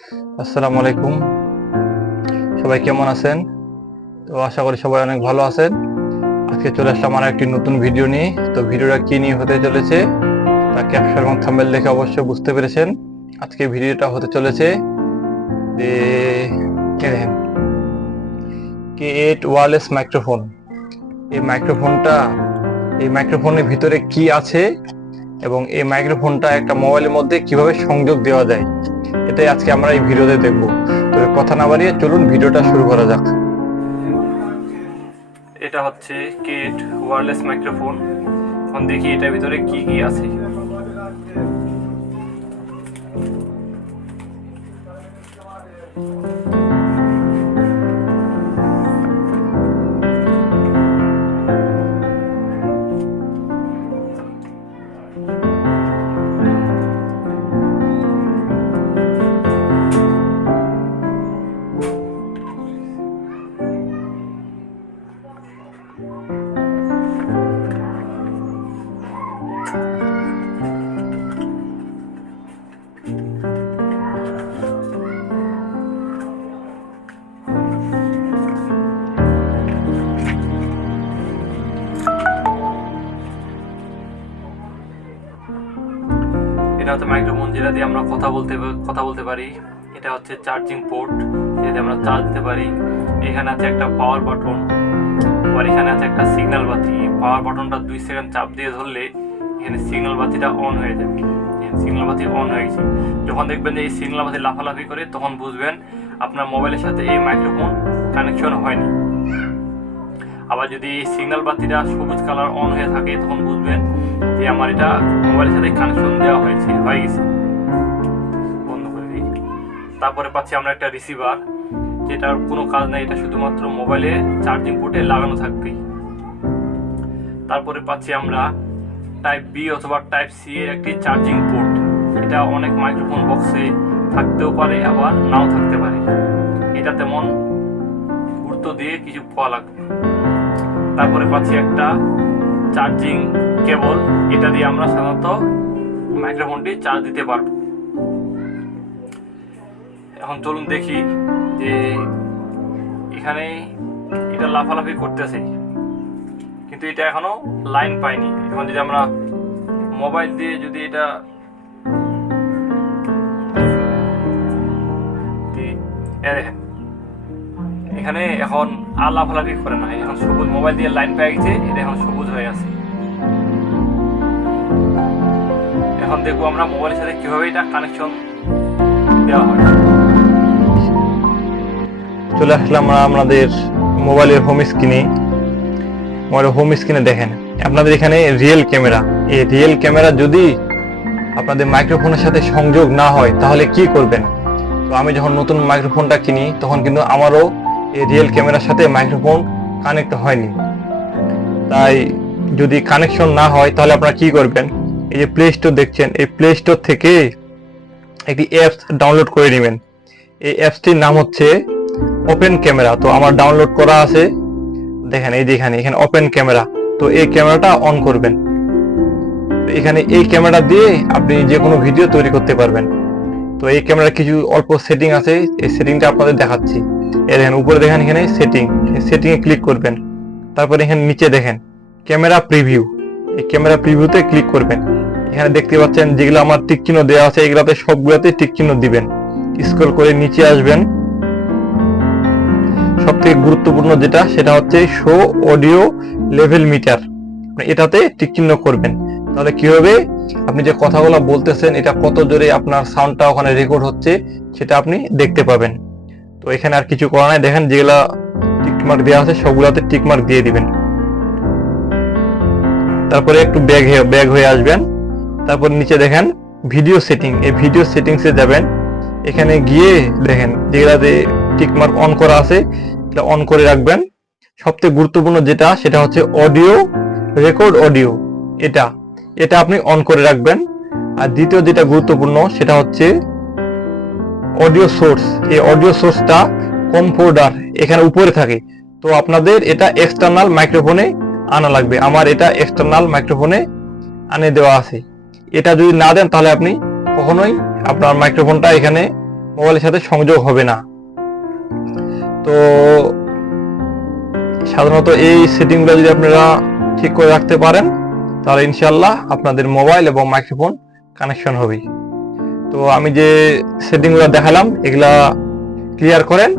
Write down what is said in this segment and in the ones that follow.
আসসালামু আলাইকুম। সবাই কেমন আছেন? তো আশা করি সবাই অনেক ভালো আছেন। আজকে চলে আসলাম আর একটি নতুন ভিডিও নিয়ে। তো ভিডিওটা কি নিয়ে হতে চলেছে তা ক্যাপশন এবং থাম্বনেল দেখে অবশ্যই বুঝতে পেরেছেন। আজকে ভিডিওটা হতে চলেছে যে দেখেন K8 ওয়্যারলেস মাইক্রোফোন। এই মাইক্রোফোনের ভিতরে কি আছে এবং এই মাইক্রোফোনটা একটা মোবাইলের মধ্যে কিভাবে সংযোগ দেওয়া যায়, এটাই আজকে আমরা এই ভিডিওতে দেখব। তো কথা না বাড়িয়ে চলুন ভিডিওটা শুরু করা যাক। এটা হচ্ছে K8 ওয়্যারলেস মাইক্রোফোন। এখন দেখি এটার ভিতরে কি কি আছে। এটা হচ্ছে মাইক্রোফোন, যেটা দিয়ে আমরা কথা বলতে পারি। এটা হচ্ছে চার্জিং পোর্ট, যেটা দিয়ে আমরা চার্জ দিতে পারি। এখানে আছে একটা পাওয়ার বাটন, আর এখানে আছে একটা সিগন্যাল বাতি। পাওয়ার বাটনটা 2 সেকেন্ড চাপ দিয়ে ধরলে এখানে সিগন্যাল বাতিটা অন হয়ে যাবে। সিগন্যাল বাতি অন হয়ে গেছে। যখন দেখবেন যে এই সিগন্যাল বাতি লাফালাফি করে, তখন বুঝবেন আপনার মোবাইলের সাথে এই মাইক্রোফোন কানেকশন হয়নি। আবার যদি সিগন্যাল বাতিটা সবুজ কালার অন হয়ে থাকে, তখন বুঝবেন যে আমার এটা মোবাইলের সাথে কানেকশন দেওয়া হয়ে গেছে। বন্ধ করে দিই। তারপরে পাচ্ছি আমরা একটা রিসিভার, যেটার কোনো কাজ নাই, এটা শুধুমাত্র মোবাইলে চার্জিং পোর্টে লাগানো থাকবে। তারপরে পাচ্ছি আমরা টাইপ বি অথবা টাইপ সি এর একটি চার্জিং পোর্ট। এটা অনেক মাইক্রোফোন বক্সে থাকতেও পারে, আবার নাও থাকতে পারে। এটা তেমন গুরুত্ব দিয়ে কিছু পাওয়া লাগবে। তারপরে পাচ্ছি একটা চার্জিং কেবল, এটা দিয়ে আমরা সাধারণত মাইক্রোফোনটি চার্জ দিতে পারব। এখন চলুন দেখি যে এখানে এটা লাফালাফি করতেছে, কিন্তু এটা এখনো লাইন পাইনি। এখন যদি আমরা মোবাইল দিয়ে যদি এটা দেখেন, এখানে এখন আর লাফালাফি করে না। এখন সবুজ, মোবাইল দিয়ে লাইন পেয়ে গেছে, এটা এখন সবুজ হয়ে আছে। এখন দেখবো আমরা মোবাইলের সাথে কিভাবে এটা কানেকশন দেওয়া হয়। চলে আসলাম আমরা আমাদের মোবাইলের হোম স্ক্রিনে। মোবাইলের হোম স্ক্রিনে দেখেন আপনাদের এখানে রিয়েল ক্যামেরা। এই রিয়েল ক্যামেরা যদি আপনাদের মাইক্রোফোনের সাথে সংযোগ না হয়, তাহলে কি করবেন? তো আমি যখন নতুন মাইক্রোফোনটা কিনি, তখন কিন্তু আমারও এই রিয়েল ক্যামেরার সাথে মাইক্রোফোন কানেক্ট হয়নি। তাই যদি কানেকশন না হয়, তাহলে আপনারা কি করবেন? এই যে প্লে স্টোর দেখছেন, এই প্লে স্টোর থেকে একটি অ্যাপস ডাউনলোড করে নেবেন। এই অ্যাপসটির নাম হচ্ছে ওপেন ক্যামেরা। তো আমার ডাউনলোড করা আছে, দেখেন এই যে এখানে ওপেন ক্যামেরা। তো এই ক্যামেরাটা অন করবেন। এখানে এই ক্যামেরা দিয়ে আপনি যে কোনো ভিডিও তৈরি করতে পারবেন। তো এই ক্যামেরার কিছু অল্প সেটিং আছে, এই সেটিংটা আপনাদের দেখাচ্ছি। এই দেখেন উপরে দেখেন এখানে সেটিংয়ে ক্লিক করবেন। তারপরে এখানে নিচে দেখেন ক্যামেরা প্রিভিউ। এই ক্যামেরা প্রিভিউতে ক্লিক করবেন। এখানে দেখতে পাচ্ছেন যেগুলো আমার টিক চিহ্ন দেওয়া আছে, এগুলোতে সবগুলোতে টিক চিহ্ন দিবেন। স্ক্রল করে নিচে আসবেন। সবথেকে গুরুত্বপূর্ণ যেটা, সেটা হচ্ছে শো অডিও লেভেল মিটার। এটাতে টিক চিহ্ন করবেন। তাহলে কি হবে, আপনি যে কথাগুলো বলতেছেন এটা কত জোরে আপনার সাউন্ডটা ওখানে রেকর্ড হচ্ছে, সেটা আপনি দেখতে পাবেন। তো এখানে আর কিছু করা নাই, দেখেন যেগুলা টিকমার্ক দেওয়া আছে সবগুলোতে টিকমার্ক দিয়ে দিবেন। তারপরে একটু ব্যাগ হয়ে আসবেন। তারপর নিচে দেখেন ভিডিও সেটিং। এই ভিডিও সেটিংসে যাবেন। এখানে গিয়ে দেখেন যেগুলাতে টিকমার্ক অন করা আছে, এটা অন করে রাখবেন। সবথেকে গুরুত্বপূর্ণ যেটা, সেটা হচ্ছে অডিও রেকর্ড অডিও। এটা আপনি অন করে রাখবেন। আর দ্বিতীয় যেটা গুরুত্বপূর্ণ, সেটা হচ্ছে অডিও সোর্স। এই অডিও সোর্সটা কম ফোল্ডার এখানে উপরে থাকে। তো আপনাদের এটা এক্সটার্নাল মাইক্রোফোনে আনা লাগবে। আমার এটা এক্সটার্নাল মাইক্রোফোনে আনে দেওয়া আছে। এটা যদি না দেন, তাহলে আপনি কখনোই আপনার মাইক্রোফোনটা এখানে মোবাইলের সাথে সংযোগ হবে না। তো সাধারণত এই সেটিংগুলো যদি আপনারা ঠিক করে রাখতে পারেন তাহলে ইনশাআল্লাহ আপনাদের মোবাইল এবং মাইক্রোফোন কানেকশন হবে। তো আমি যে সেটিংগুলো দেখালাম এগুলা ক্লিয়ার করেন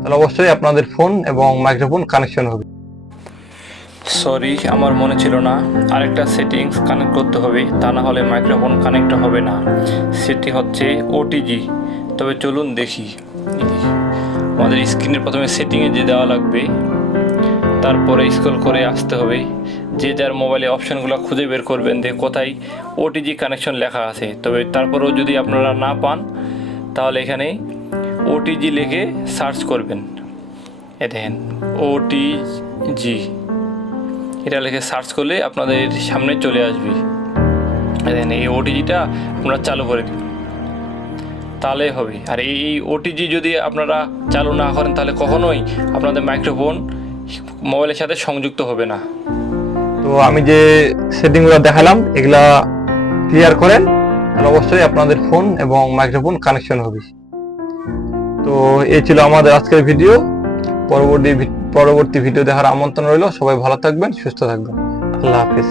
তাহলে অবশ্যই আপনাদের ফোন এবং মাইক্রোফোন কানেকশন হবে। সরি, আমার মনে ছিল না আরেকটা সেটিংস কানেক্ট করতে হবে, তা না হলে মাইক্রোফোন কানেক্ট হবে না। সেটি হচ্ছে ওটিজি। তবে চলুন দেখি। আমাদের স্ক্রিনের প্রথমে সেটিংয়ে যে দেওয়া লাগবে, তারপরে স্ক্রল করে আসতে হবে, যে যার মোবাইলে অপশানগুলো খুঁজে বের করবেন যে কোথায় ওটিজি কানেকশন লেখা আছে। তবে তারপরেও যদি আপনারা না পান তাহলে এখানে ওটিজি লিখে সার্চ করবেন। এ দেখেন ওটিজি, এটা লিখে সার্চ করলে আপনাদের সামনে চলে আসবে। দেখেন এই ওটিজিটা আপনারা চালু করে দিন, তাহলে হবে। আর এই ওটিজি যদি আপনারা চালু না করেন তাহলে কখনোই আপনাদের মাইক্রোফোন মোবাইলের সাথে সংযুক্ত হবে না। তো আমি যে সেটিংগুলো দেখালাম এগুলা ক্লিয়ার করেন তাহলে অবশ্যই আপনাদের ফোন এবং মাইক্রোফোন কানেকশন হবে। তো এই ছিল আমাদের আজকের ভিডিও। পরবর্তী ভিডিও দেখার আমন্ত্রণ রইল। সবাই ভালো থাকবেন, সুস্থ থাকবেন। আল্লাহ হাফিজ।